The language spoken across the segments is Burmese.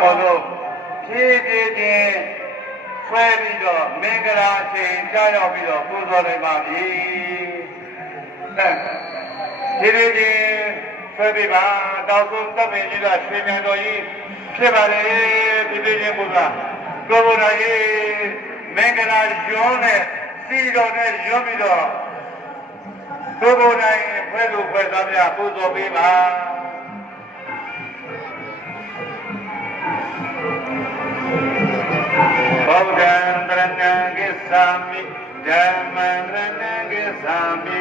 ဘောလို့ဖြည်းဖြည်းချင်းဆွဲပြီးတော့မင်္ဂလာအချိန်ကြာရောက်ပြီးတော့ပူဇော်နိုင်ပါပြီဖြည်းဖြည်းချင်းဆွဲပြီးပါတောက်ဆုံးတပ်ပင်ကြီးကရွှေမြန်တော်ကြီးဖြစ်ပါလေဖြည်းဖြည်းချင်းပူဇော်ကိုဘုရားကြီးမင်္ဂလာရွန်းနဲ့စီတော်နဲ့ရွန်းပြီးတော့ကိုဘုရားကြီးဖွဲ့သူဖွဲ့သားများပူဇော်ပေးပါဗုဒ္ဓံတရဏံကိသာမိဓမ္မံတရဏံကိသာမိ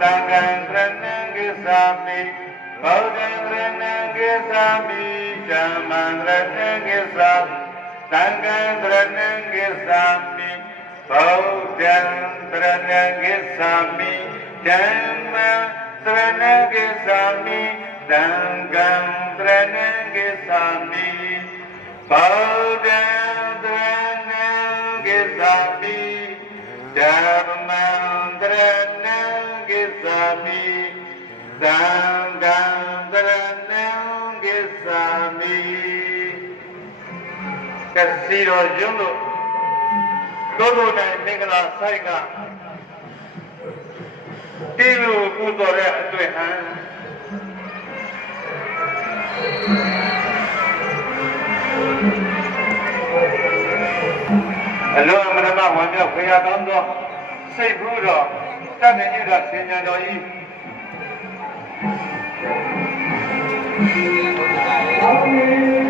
သံဃံတရဏံကိသာမိဗုဒ္ဓံတရဏံကိသာမိဓမ္မံတရဏံကိသာသံဃံတရဏံကိသာမိဗုဒ္ဓံတရဏံကိသာမိဓမ္မံတရဏံကိသာမိသံဃံတရဏံကိသာမိဗုဒ္ဓံတရဏံကိသာမိဓမ္မံတရဏံကိသာမိသံဃံတရဏံကိသာမိကစီတော်ယုံလို့ကိုယ်တို့တိုင်းမင်္ဂလာဆိုင်ကတိလူပူဇော်တဲ့အတွေ့ဟံအလုံးအမရမဝမ်းမြောက်ခေရကောင်းသောစိတ်ဘူးတော်တတ်နေရတဲ့ဆင်ညာတော်ကြီးAmen.